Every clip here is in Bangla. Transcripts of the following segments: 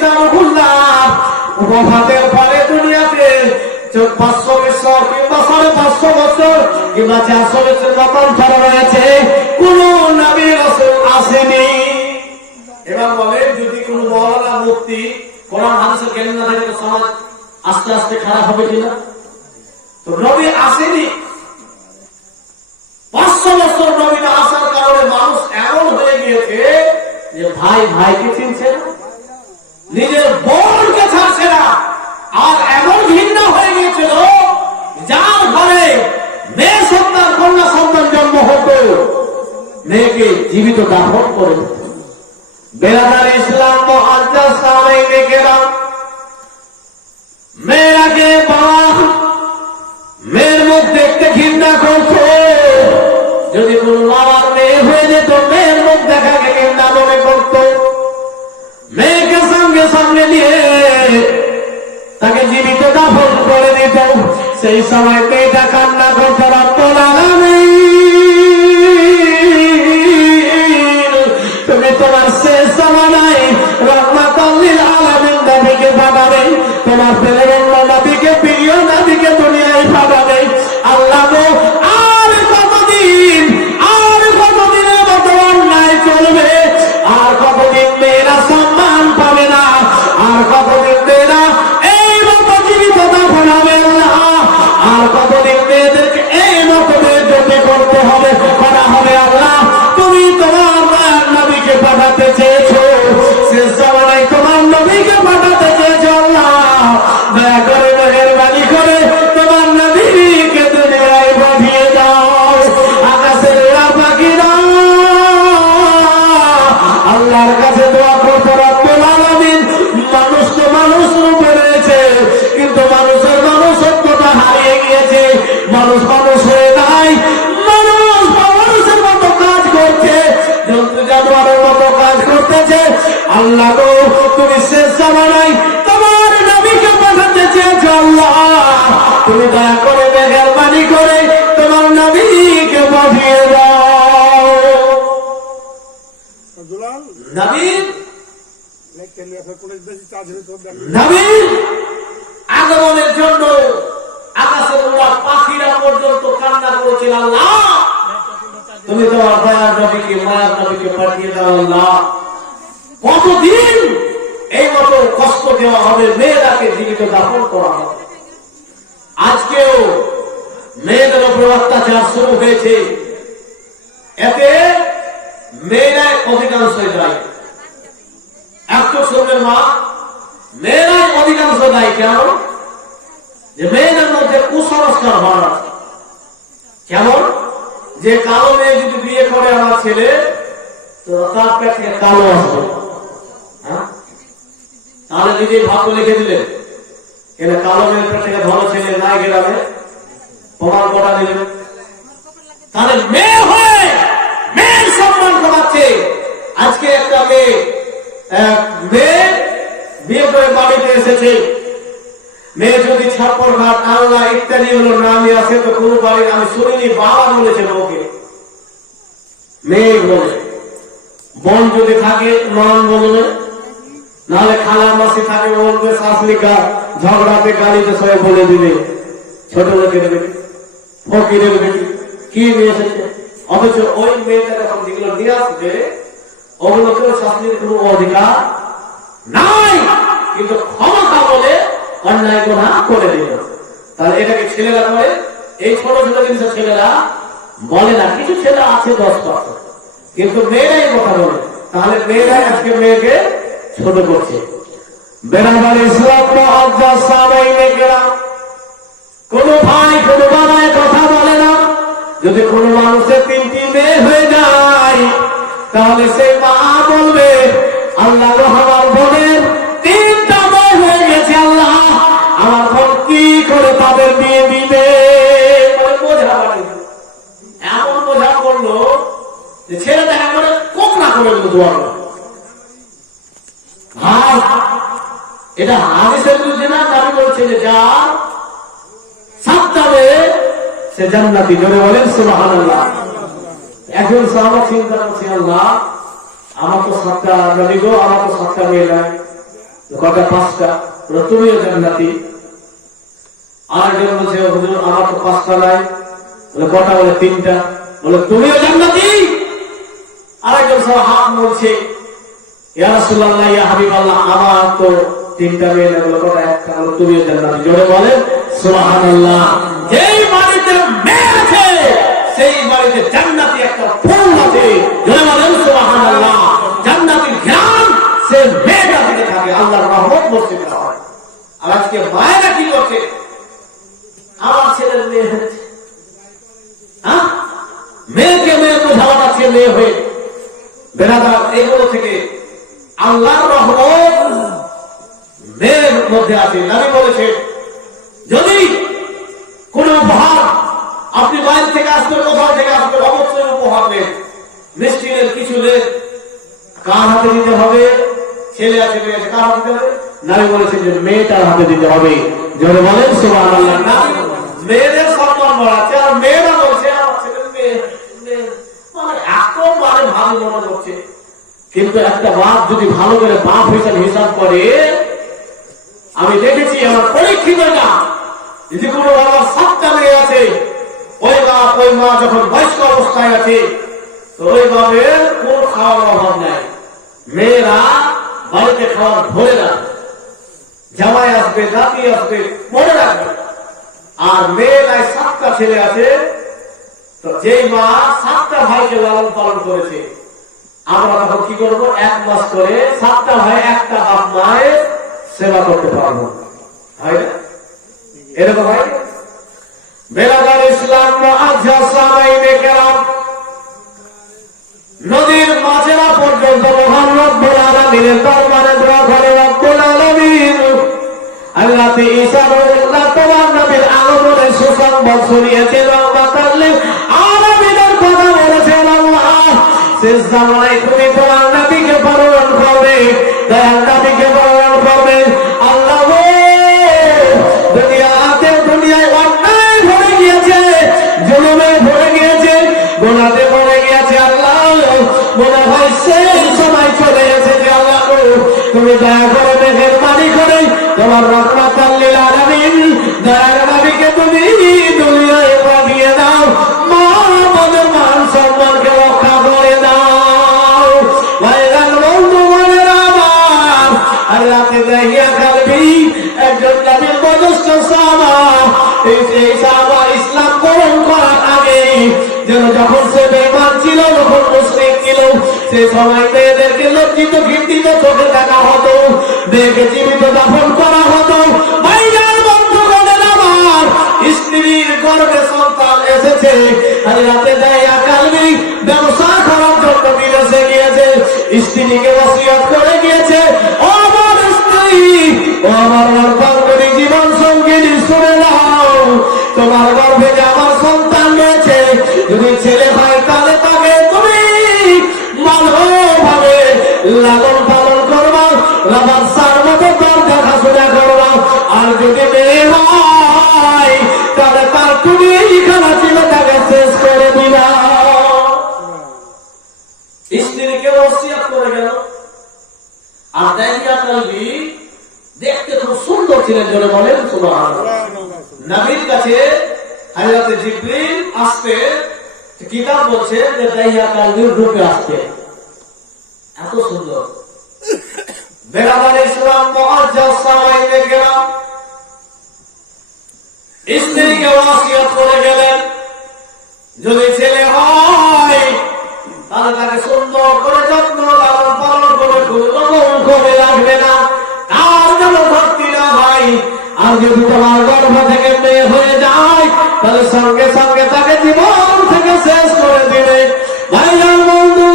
ইসলামুল্লাহ ওয়াফাতের পরে দুনিয়াতে 500 বছর কিংবা 550 বছর কিংবা 400 বছর মতন পরে রয়েছে, কোন নবী রাসূল আসেনি। এবার বলেন, যদি কোন মাওলানা মুফতি কোরআন হাদিসের জ্ঞান না থাকে তো সমাজ আস্তে আস্তে খারাপ হবে কিনা? তো নবী আসেনি, 500 বছর নবী না আসার কারণে মানুষ এমন হয়ে গিয়েছে যে ভাই ভাইকে চিনছে না, নিজের বোনকে ছাড়ছে না, আর এমন ঘৃণা হয়ে গিয়েছিল যার ঘরে মেয়ে সন্তান কন্যা সন্তান জন্ম হতো মেয়েকে জীবিত দাফন করে দিত। বেরাদার ইসলাম মুআজ্জাজ সাহাবায়ে কেরাম মেয়েরাকে বাবা মেয়ের মুখ দেখতে ঘৃণা করত। যদি কোন বাবার মেয়ে হয়ে যেত মেয়ের মুখ দেখাকে ঘৃণা মনে করত, মেয়েকে সঙ্গে সঙ্গে নিয়ে তাকে জীবিত দাফন করে দিত। সেই সময় মেয়েটা কান্না করত, রব্বুল আলামিন তুমি তোমার শেষ জামানায় রাহমাতাল লিল আলামিন নবীকে পাঠাবে, তোমার প্রিয় নবীকে প্রিয় নবীকে দুনিয়ায় পাঠাবে। আল্লাহ গো, আর কতদিনের মতো অন্যায় চলবে? আর কতদিন মেয়েরা সম্মান পাবে না? আর কতদিন মেয়েরা এই মতো জীবিত দাফন হবে? আর কতদিন মেয়েদেরকে এই মতো বেইজ্জতি করতে হবে, করা হবে? আল্লাহ, তুমি তোমার নবীকে পাঠাতে চেয়েছো, শেষ জামানায় তোমার নবীকে পাঠাতে চেয়েছো। আল্লাহ দয়া করে মেহেরবানি করে তোমার নবীকে দুনিয়ায় পাঠিয়ে দাও। আকাশের পাখিরা আল্লাহর কাছে দোয়া করতে, রব্বুল আলামিন মানুষ তো মানুষ রূপে রয়েছে, কিন্তু মানুষের মনুষ্যত্বটা হারিয়ে গিয়েছে। মানুষ মানুষ হয়ে নাই, মানুষ মানুষের মতো কাজ করছে, জন্তু জানোয়ারের মতো কাজ করতেছে। আল্লাহ গো, তুমি শেষ জামানায় তোমার নবীকে পাঠাতে চেয়েছো। আল্লাহ তুমি দয়া করে মেহেরবানি করে তোমার নবীকে পাঠিয়ে দাও। নবীর আগমনের জন্য আকাশের উড়া পাখিরা পর্যন্ত কান্না করেছিল, আল্লাহ তুমি তোমার দয়ার নবীকে মায়ার নবীকে পাঠিয়ে দাও। আল্লাহ কতদিন এই মতো কষ্ট দেওয়া হবে, মেয়েরাকে জীবিত দাফন করা হবে? আজকেও মেয়েদের উপর অত্যাচার শুরু হয়েছে, এতে মেয়েরাই অধিকাংশ দায়ী। একটু শুনবেন মা, মেয়েরাই অধিকাংশ দায়ী। কেন? যে মেয়েদের মধ্যে কুসংস্কার হওয়া আছে। কেমন? যে কালো মেয়ে যদি বিয়ে করে আমার ছেলে, তো তার কাছে কালো আসবে, তাহলে নিজেই ভাগ্য লিখে দিলেন, এখানে কালো মেয়ের থেকে ভালো ছেলে না গেলামে প্রমাণ করা দিলেন। তাহলে মেয়ে হয়ে মেয়ের সম্মান কমাচ্ছে। আজকে একটা মেয়ে বিয়ে করে বাড়িতে এসেছে, মেয়ে যদি ছাপ্পর ঘাট আল্লাহ ইত্যাদি হলো নামে আছে, তো কোন বাড়ির আমি শুনিনি বাবা বলেছে বউকে, মেয়ে বলে। বোন যদি থাকে মন বলবে, নাহলে খালা মাসি থাকে বলবে, শাশুড়িকা ঝগড়াতে গালিতে সবাই বলে দিবে, ছোট লোকের বেটি ফকিরের বেটি কি নিয়ে এসেছে। অথচ ওই মেয়েটা যখন যেগুলো নিয়ে আসবে ওগুলোকেও শাস্তির কোন অধিকার নাই, কিন্তু ক্ষমতা বলে অন্যায় গুনাহ করে দিল। তাহলে এটাকে ছেলেরা করে, এই ছোট ছোট জিনিস ছেলেরা বলে না। কিছু ছেলে আছে 10%, কিন্তু মেয়েরাই কথা বলে। তাহলে মেয়েরাই আজকে মেয়েকে ছোট করছে। বেরাদার ইসলাম মুআজ্জাজ সাহাবায়ে কেরাম কোন ভাই কোন বাবায় কথা বলে না। যদি কোন মানুষের 3টি মেয়ে হয়ে যায়, তাহলে সেই মা বলবে, আল্লাহ আমার বোনের 3টা মেয়ে হয়ে গেছে, আল্লাহ আমার বোন কি করে তাদের বিয়ে দিবে? এমন বোঝা করলো যে ছেলেটা একেবারে কোকড়া করে দিল দোয়া করে। এটা হাদিসের বিরুদ্ধে না, দাবি করছে যে যার 7টা মেয়ে সে জান্নাতি। জোরে বলেন সুবহানাল্লাহ। একজন সাহাবা চিন্তা করছে, আল্লাহ আমার তো 7টা নবী গো, আমার তো 7টা মেয়ে নাই, কটা? 5টা। তুমিও জান্নাতি। আরেকজন বলছে হুজুর আমার তো 5টা নাই। বলে কটা? বলে 3টা। বলে তুমিও জান্নাতি। আরেকজন সব হাত বলছে ইয়া রাসূলুল্লাহ ইয়া হাবিবাল্লাহ আমার তো 3টা মেয়ে। বলে কটা? 1টা। বলে তুমিও জান্নাতি। জোরে বলেন সুবহানাল্লাহ। যেই বাড়িতে মেয়ে আছে সেই বাড়িতে জান্নাতি একটা ফুল আছে। জোরে বলেন সুবহানাল্লাহ। জান্নাতের ঘ্রাণ সে মেয়েটা থেকে থাকে, আল্লাহর রহমত বর্ষিত হয়। আর আজকে মায়েরা কি করছে? আমার ছেলের মেয়ে হচ্ছে, মেয়েকে মেয়ে বোঝানো আছে মেয়ে হয়ে। বেরাদার এগুলো থেকে আল্লাহর রহমত মেয়ের মধ্যে আছে। নবী বলেছে যদি কোন উপহার আপনি বাইরে থেকে আসবেন, কোথাও থেকে আসবেন, অবশ্যই উপহার নেন, মিষ্টি নেন, কিছু নেন। কার হাতে দিতে হবে? ছেলে আছে মেয়ে আছে, কার হাতে দিতে হবে? নবী বলেছেন যে মেয়েটার হাতে দিতে হবে। জোরে বলেন সুবহানাল্লাহ। মেয়েদের সম্মান বাড়াচ্ছে আর মেয়েরা বলছে আমার ছেলের মেয়ে। মানে এত মানে ভালো মনে করছে। কিন্তু একটা বাপ যদি ভালো করে বাপ হিসাব করে, আমি দেখেছি আমার পরীক্ষিত না, যদি কোনো বাবার 7টা মেয়ে আছে, ওই মা যখন বয়স্ক অবস্থায় আছে তো ওই বাবের কোন খাওয়ার অভাব নাই। মেয়েরা বাড়িতে খাওয়ার ভরে রাখবে, জামাই আসবে, জাতি আসবে, মনে রাখবে। আর মেয়েরাই 7টা ছেলে আছে, তো যেই মা 7টা ভাইকে লালন পালন করেছে, আমরা তখন কি করবো? 1 মাস করে 7টা ভাই একটা বাপ মায়ের সেবা করতে পারবো, হয় না? এরকম হয়। বেলাদার ইসলাম নদীর মাঝেরা পর্যন্ত মহান রব্বুল আলামিনের দরবারে দোয়া করে, রব্বুল আলামিন হযরত ঈসা রাদিয়াল্লাহু তাআলা নবীর আগমনে সুসংবাদ শুনিয়েছেন, রহমাতাল লিল আলামিনের কথা বলেছেন। আল্লাহ শেষ জামানায় তুমি তোমার নবীকে প্রেরণ করবে, দয়াল নবীকে প্রেরণ করবে। আল্লাহ দুনিয়ায় অন্যায় ভরে গিয়েছে, জুলুমে ভরে গিয়েছে, গুনাহে ভরে গিয়েছে। আল্লাহ মনে হয় সেই সময় চলে এসেছে। আল্লাহ তুমি দয়া করে মেহেরবানি করে তোমার রহমাতাল লিল আলামিন দয়ার নবীকে তুমি দুনিয়ায় পাঠিয়ে দাও, মা আমাদের মান সম্মানকে রক্ষা করে দাও। ভাইরান বন্ধু মনে আমার আল্লাহকে দেখিয়া কালবি একজন নবীর পদস্থ সাহাবা, এই সাহাবা ইসলাম গ্রহণ করার আগে যেন যখন সে বেঈমান ছিল, যখন মুশরিক ছিল, সে সময় মেয়েদেরকে লজ্জিত ঘৃণিত চোখে দেখা হতো, মেয়েকে জীবিত দাফন করা হতো। ভাইজান বন্ধু বলেন আমার স্ত্রীর গর্ভে সন্তান এসেছে, রাতে দেয় কালবি ব্যবসা করার জন্য বিদেশে গিয়েছে, স্ত্রীকে ওসিয়ত করে গিয়েছে, ও আমার স্ত্রী, ও আমার অর্ধাঙ্গিনী জীবন সঙ্গিনী, শুনে নাও তোমার গর্ভে যে আমার সন্তান রয়েছে, যদি ছেলে হয় তাহলে তাকে তুমি ভালোভাবে লালন পালন করবা, বাচ্চার মতো তার দেখাশোনা করবা। আর যদি মেয়ে হয় তাহলে তার তুমি খানা ছিল তাকে শেষ করে দিবা। স্ত্রীকে ওসিয়ত করে গেল। আর দাইয়া কালবি দেখতে খুব সুন্দর ছিলেন, জোরে বলেন সুবহানাল্লাহ। নবীর কাছে হযরত জিবরিল আসতে, কিতাব বলছে যে দাইয়া কালবির রূপে আসতে, এত সুন্দর। বেরাদার ইসলাম মুআজ্জাজ সাহাবায়ে কেরাম স্ত্রীকে ওসিয়ত করে গেলেন, যদি ছেলে হয় তাহলে তাকে সুন্দর করে যত্ন লালন পালন করে গুণগান করে রাখবে না, তার যেন ভক্তি না হয়। আর যদি তোমার গর্ভ থেকে মেয়ে হয়ে যায় তাহলে সঙ্গে সঙ্গে তাকে জীবন থেকে শেষ করে দিবে। ভাইজান বন্ধু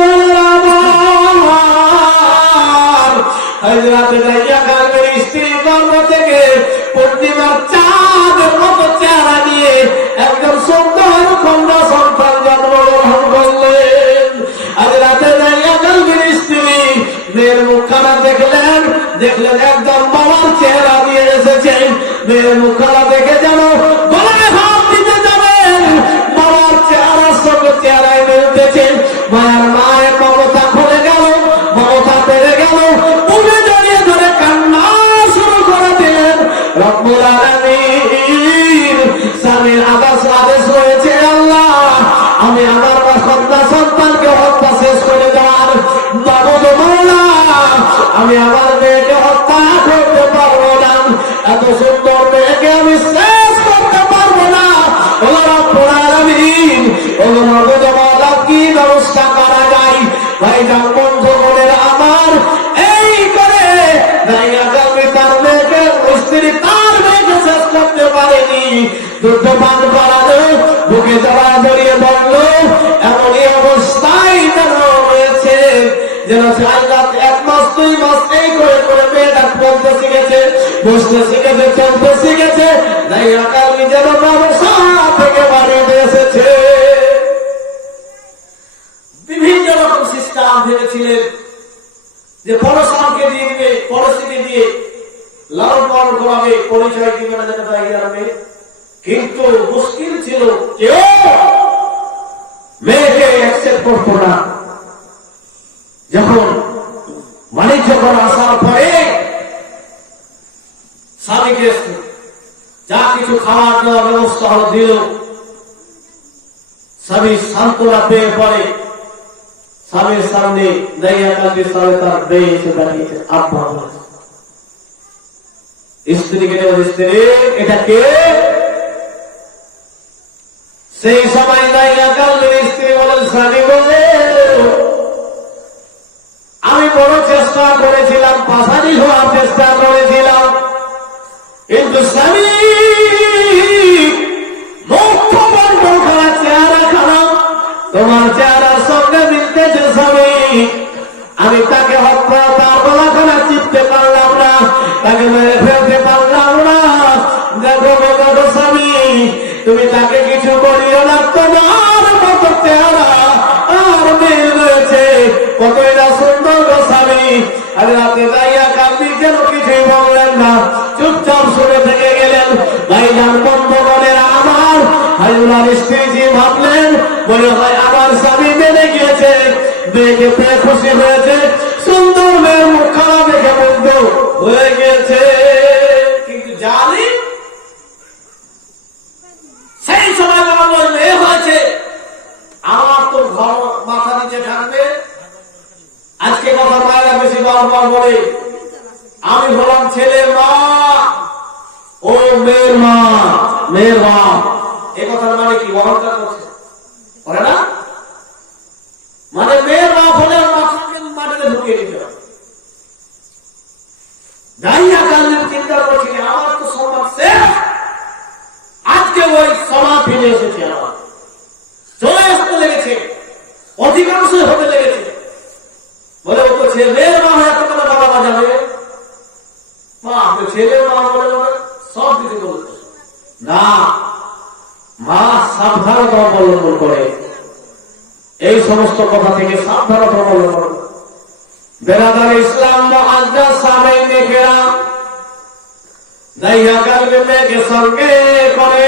হযরতে দাইয়া কালবির স্ত্রী গর্ভ থেকে পূর্ণিমার চাঁদের মতো চেহারা নিয়ে একজন সুন্দর কন্যা সন্তান জন্মগ্রহণ করলেন। হযরতে দাইয়া কালবির স্ত্রী মেয়ের মুখখানা দেখলেন একদম বাবার চেহারা দিয়ে এসেছেন। মেয়ের মুখখানা দেখে যেন গলায় হাত দিতে যাবেন, বাবার চেহারার সঙ্গে চেহারায় মিলতেছে। মায়ের মমতা খুলে গেল, মমতা বেড়ে গেল, উঠে জড়িয়ে ধরে কান্না আমি আমার মেয়েকে হত্যা করতে পারবো না, এত সুন্দর মেয়েকে আমি শেষ করতে পারবো না। ওরা রব্বুল আলামিন, ওরা মর্যাদা কি ব্যবস্থা করা যায়? ভাইজান বন্ধুগণের আমার, এই করে দাইয়া কালবে তার মেয়েকে, স্ত্রী তার মেয়েকে শেষ করতে পারেনি। দুধ পান করালো, বুকে জড়া জড়িয়ে বললো, এমনই অবস্থায় যেন রয়েছে যেন 4 রাত 1 মাস 2 মাস এই করে করে মেয়েটা বলতে শিখেছে, বসতে শিখেছে, চলতে শিখেছে। দাইয়া কালবে যেন ব্যবসা থেকে বাড়িতে এসেছে। বিভিন্ন রকম সিস্টেম ভেবেছিলেন যে পরশানকে দিয়ে দিবে, পড়োশিকে দিয়ে লালন পালন করাবে, পরিচয় দিবে না যেটা দাঁড়িয়ে। কিন্তু মুশকিল ছিল, কেউ মেয়েকে অ্যাকসেপ্ট করতো না। যখন বাণিজ্য করা আসার পরে স্বামীকে যা কিছু খাওয়ার দেওয়ার ব্যবস্থা হলো, দিল। স্বামী সান্ত্বনা পেয়ে পরে স্বামীর সামনে দাইয়া কালবির সামনে তার মেয়ে এসে দাঁড়িয়েছে, আব্বা বলেছে। স্ত্রীকে স্ত্রী, এটা কে? সেই সময় দাইয়া কালবির স্ত্রী বলেন, স্বামী বলে, আমি বড় চেষ্টা করেছিলাম, পাশানি হওয়ার চেষ্টা করেছিলাম, কিন্তু স্বামী মুখ্য বর্ণ খারাপ, চেহারা খারাপ, তোমার চেহারার সঙ্গে মিলতেছে স্বামী। আমি তাকে হত্যা, তার গলাখানা চিপতে পারলাম না, তাকে মেরে ফেলতে পারলাম না। দেখো দেখো স্বামী, তুমি তাকে কিছু করিও না, তোমার মতো চেহারা আর মিল রয়েছে, কতই না সুন্দর গো স্বামী। আজ রাতে দাইয়া কালবি যেন কিছুই বললেন না, চুপচাপ শুনে থেকে গেলেন। ভাইজান বন্ধুগণের আমার, হাজুলার স্ত্রীজি ভাবলেন, মনে হয় আমার স্বামী মেনে গিয়েছে, মেয়েকে পেয়ে খুশি হয়েছে, সুন্দর মেয়ের মুখ খারাপ দেখে মুগ্ধ হয়ে গিয়েছে। কিন্তু জানি সেই সময় বলা মেয়ে হয়েছে, আমার তো ঘর মাথা নিচে থাকবে। আজকে কথা মায়েরা বেশি বারবার বলে, আমি হলাম ছেলের মা, ও মেয়ের মা, মেয়ের মা। এ কথার মানে কি? অহংকার করছে, বলে না? মানে মেয়ের মা হলে মাথাকে মাটিতে ঢুকিয়ে দিতে হবে। দাইয়া কালবে চিন্তা করছি, আমার তো সমাজ শেষ। আজকে ওই সমাজ ফিরে এসেছে, আমার চলে আসতে লেগেছে, অধিকাংশই হতে লেগেছে। বলে ও তো ছেলের মা হয়ে এত কথা বলা যাবে? মা ছেলের মা বলে সব কিছু বলতে না, মা সাবধানতা অবলম্বন করে, এই সমস্ত কথা থেকে সাবধানতা অবলম্বন করে। বেরাদার ইসলাম মুআজ্জাজ সাহাবায়ে কেরাম দাইয়া কালবে মেয়েকে সঙ্গে করে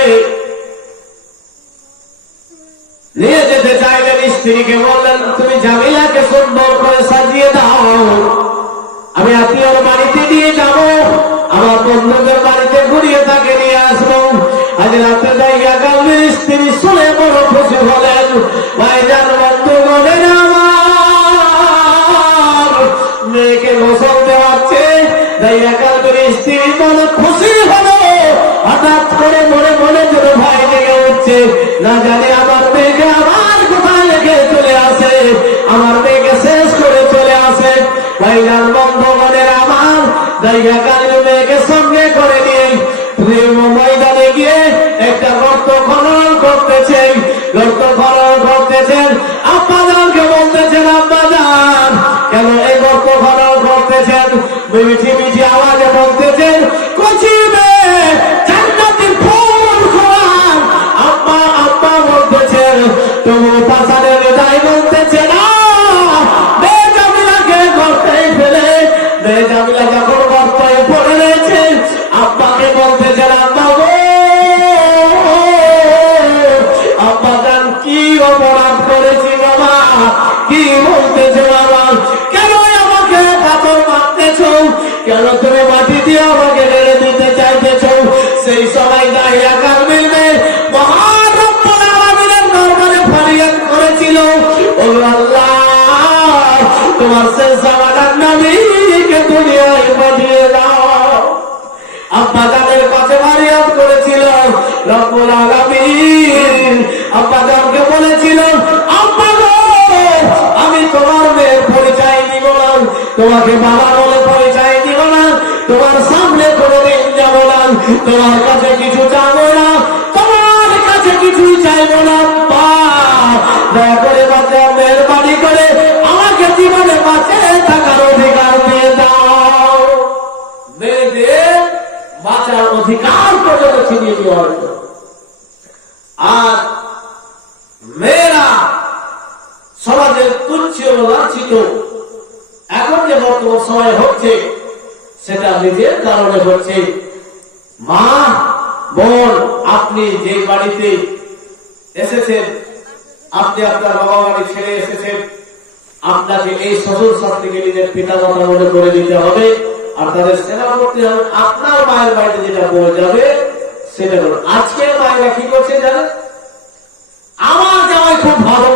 নিয়ে যেতে চাইলেন। স্ত্রীকে বললেন, তুমি জামিলাকে সুন্দর করে সাজিয়ে দাও, আমি আত্মীয়র বাড়িতে নিয়ে যাব, আমার বন্ধুদের বাড়িতে ঘুরিয়ে তাকে নিয়ে আসবো। আজ রাতে দাইয়া কালবের স্ত্রী শুনে বড় খুশি হলেন। ভাইজান বন্ধুগণের আমার, মেয়েকে গোসল দেওয়াচ্ছে, দাইয়া কালবের স্ত্রী বড় খুশি হলো। হঠাৎ করে মনে মনে যেন ভাই লেগে উঠছে, না জানে আমার মেয়েকে আবার কোথায় লেগে চলে আসে, আমার মেয়েকে শেষ করে চলে আসে। ভাইজান বন্ধুগণের আমার, দাইয়া কালবে মেয়েকে সঙ্গে করে নিয়ে ময়দানে গিয়ে একটা গর্ত খনন করতেছেন। গর্ত খনন করতেছেন, আব্বাজানকে বলতেছেন, আব্বাজান কেন এই গর্ত খনন করতেছেন? মিঠি মিঠি আওয়াজে বলতেছেন, কচি মেয়ে জান্নাতের ফুল খোয়ান। আব্বা আব্বা বলতেছেন, তবু পাশানের দায় বলতেছে না, মেয়ে জামিলাকে গর্তে ফেলে, মেয়ে জামিলা যখন গর্তে পড়ে রয়েছে, আব্বাকে বলতেছেন, আব্বা গো, আব্বা জান কি অপরাধ করেছি বাবা, কি বলতেছে বাবা, কেন আমাকে পাথর মারতেছ, কেন তুমি মাটি দিয়ে আমাকে মেরে দিতে চাইতেছ? সেই সময় দাইয়া কালবির মেয়ে মহান রব্বুল আলামিনের দরবারে ফরিয়াদ করেছিল, ও আল্লাহ, তোমার শেষ জামানার নবীকে তোমাকে বাবা বলে পরিচয় দিব না, তোমার সামনে কোনোদিন যাব না, তোমার কাছে কিছু চাবো না, তোমার কাছে কিছুই চাইবো না। দয়া করে বাচ্চা মেহরবানি করে আমাকে জীবনে বাঁচে থাকার অধিকার দিয়ে দাও। মেয়েদের বাঁচার অধিকার পর্যন্ত ছিনিয়ে দেওয়া হতো। আর মেয়েরা সমাজের তুচ্ছ লাঞ্ছিত এখন যে বর্তমান সময় হচ্ছে সেটা নিজের কারণে হচ্ছে। মা বোন, আপনি যে বাড়িতে এসেছেন, আপনি আপনার বাবা বাড়ি ছেড়ে এসেছেন, আপনাকে এই শ্বশুর শাশুড়িকে নিজের পিতা মাতা মনে করে দিতে হবে আর তাদের সেবা করতে হবে। আপনার মায়ের বাড়িতে যেটা বলে যাবে সেটা করুন। আজকে মায়েরা কি করছে জানেন? আমার জামাই খুব ভালো,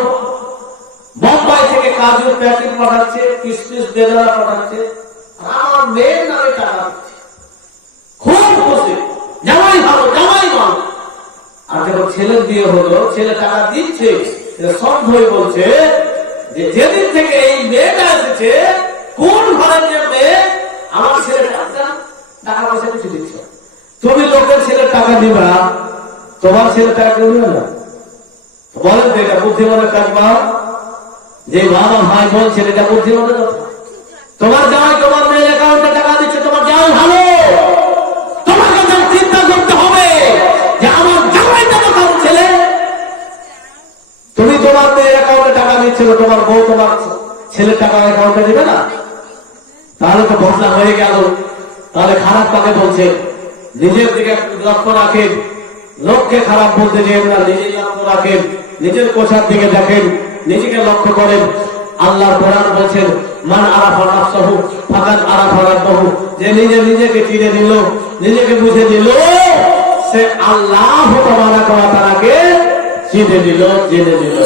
বোম্বাই থেকে কাজুর প্যাকেট পাঠাচ্ছে, কিসমিস বেদানা পাঠাচ্ছে, আমার মেয়ের নামে টাকা দিচ্ছে, খুব খুশি, জামাই ভালো, জামাই ভালো। আর যখন ছেলের বিয়ে হলো, ছেলে টাকা দিচ্ছে, সন্দেহ বলছে যে যেদিন থেকে এই মেয়েটা এসেছে, কোন ঘরের যে মেয়ে আমার ছেলে টাকা পয়সা কিছু দিচ্ছে। তুমি লোকের ছেলের টাকা দিবা, তোমার ছেলে টাকা দিবে না? বলেন তো এটা বুদ্ধিমানের কাজ? মা, যে বাবা ভাই বলছেন এটা বুদ্ধিমানের কথা। তোমার জামাই তোমার মেয়ের অ্যাকাউন্টে টাকা দিচ্ছে, তোমার জামাই ভালো, তোমাকে চিন্তা করতে হবে যে আমার জামাইটা তো কারণ ছেলে। তুমি তোমার মেয়ের অ্যাকাউন্টে টাকা দিচ্ছিল, তোমার বউ তোমার ছেলের টাকা অ্যাকাউন্টে দিবে না? তাহলে তো বদলা হয়ে গেল। তাহলে খারাপ কাকে বলছে? নিজের দিকে লক্ষ্য রাখেন, লোককে খারাপ বলতে যেন না, নিজের লক্ষ্য রাখেন, নিজের কোষার দিকে দেখেন, নিজেকে লক্ষ্য করেন। আল্লাহর কোরআন বলছেন, মান আরাফা নাফসাহু ফাকাদ আরাফা রাব্বাহু, যে নিজেকে চিনে নিল, নিজেকে বুঝে নিল, সে আল্লাহ তাবারাকা ওয়া তাআলাকে চিনে নিল, জেনে নিল।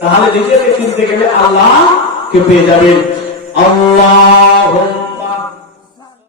তাহলে নিজেকে চিনতে গেলে আল্লাহকে পেয়ে যাবেন। আল্লাহ